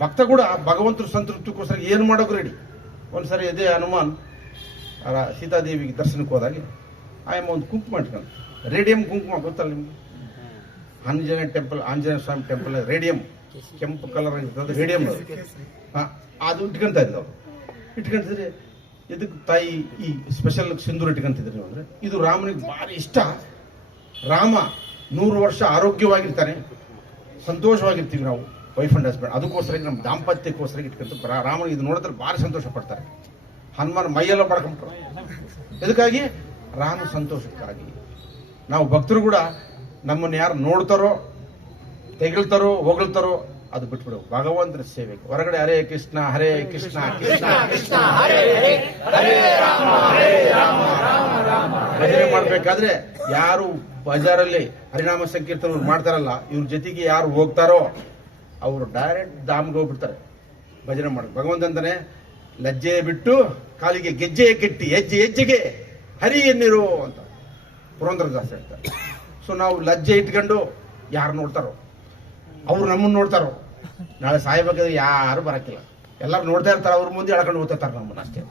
ಭಕ್ತ ಕೂಡ ಭಗವಂತರ ಸಂತೃಪ್ತಿಗೋಸ್ಕರ ಏನು ಮಾಡೋಕೆ ರೆಡಿ ಒಂದ್ಸರಿ ಇದೇ ಹನುಮಾನ್ ಸೀತಾದೇವಿಗೆ ದರ್ಶನಕ್ಕೆ ಹೋದಾಗೆ ಆಯಮ್ಮ ಒಂದು ಕುಂಕುಮ ಇಟ್ಕೊಂಡು, ರೇಡಿಯಂ ಕುಂಕುಮ ಗೊತ್ತಲ್ಲ ನಿಮ್ಗೆ? Anjaneya temple, Anjaneya Swamy temple radium, ಕೆಂಪು ಕಲರ್ ಇರ್ತದೆ ರೇಡಿಯಂ ಅದು. ಇಟ್ಕೊಂತ ಇದ್ರು ಅವರು. ಇಟ್ಕೊಂತಿದ್ರೆ ಇದಕ್ಕೆ ತಾಯಿ ಈ ಸ್ಪೆಷಲ್ ಸಿಂಧೂರು ಇಟ್ಕೊಂತಿದ್ರು ಅಂದ್ರೆ, ಇದು ರಾಮನಿಗೆ ಭಾರಿ ಇಷ್ಟ. ರಾಮ ನೂರು ವರ್ಷ ಆರೋಗ್ಯವಾಗಿರ್ತಾನೆ, ಸಂತೋಷವಾಗಿರ್ತೀವಿ ನಾವು. ವೈಫ್ ಅಂಡ್ ಹಸ್ಬೆಂಡ್ ಅದಕ್ಕೋಸ್ಕರ ನಮ್ಮ ದಾಂಪತ್ಯಕ್ಕೋಸ್ಕರ ಇಟ್ಕೊಂತ ರಾಮನು ಇದು ನೋಡಿದ್ರೆ ಭಾರಿ ಸಂತೋಷ ಪಡ್ತಾರೆ ಹನುಮಾನ್ ಮೈಯೆಲ್ಲ ಪಡ್ಕೊಂಡ್ರು ಇದಕ್ಕಾಗಿ ರಾಮ ಸಂತೋಷಕ್ಕಾಗಿ. ನಾವು ಭಕ್ತರು ಕೂಡ ನಮ್ಮನ್ನು ಯಾರು ನೋಡ್ತಾರೋ, ತೆಗಳ್ತಾರೋ, ಹೊಗಳ್ತಾರೋ, ಅದು ಬಿಟ್ಬಿಡು ಭಗವಂತನ ಸೇವೆ. ಹೊರಗಡೆ ಹರೇ ಕೃಷ್ಣ ಹರೇ ಕೃಷ್ಣ ಕೃಷ್ಣ ಕೃಷ್ಣ ಭಜನೆ ಮಾಡ್ಬೇಕಾದ್ರೆ ಯಾರು ಬಜಾರಲ್ಲಿ ಹರಿನಾಮ ಸಂಕೀರ್ತನ ಮಾಡ್ತಾರಲ್ಲ, ಇವ್ರ ಜೊತೆಗೆ ಯಾರು ಹೋಗ್ತಾರೋ ಅವರು ಡೈರೆಕ್ಟ್ ಧಾಮ್ಗೆ ಹೋಗ್ಬಿಡ್ತಾರೆ. ಭಜನೆ ಮಾಡಿ ಭಗವಂತ ಅಂತಾನೆ, ಲಜ್ಜೆ ಬಿಟ್ಟು ಕಾಲಿಗೆ ಗೆಜ್ಜೆ ಕೆಟ್ಟಿ, ಹೆಜ್ಜೆ ಹೆಜ್ಜೆಗೆ ಹರಿ ಎನ್ನಿರು ಅಂತ. ಪುರಂದ್ರದಾಸ್ ಹೇಳ್ತಾರೆ. ಸೊ ನಾವು ಲಜ್ಜೆ ಇಟ್ಕೊಂಡು ಯಾರು ನೋಡ್ತಾರೋ, ಅವ್ರು ನಮ್ಮನ್ನ ನೋಡ್ತಾರೋ. ನಾಳೆ ಸಾಯಬೇಕಾದ್ರೆ ಯಾರು ಬರಕ್ಕಿಲ್ಲ. ಎಲ್ಲರೂ ನೋಡ್ತಾ ಇರ್ತಾರೆ, ಅವ್ರ ಮುಂದೆ ಎಳ್ಕೊಂಡು ಓದ್ತಾರೆ ನಮ್ಮನ್ನ ಅಷ್ಟೇ.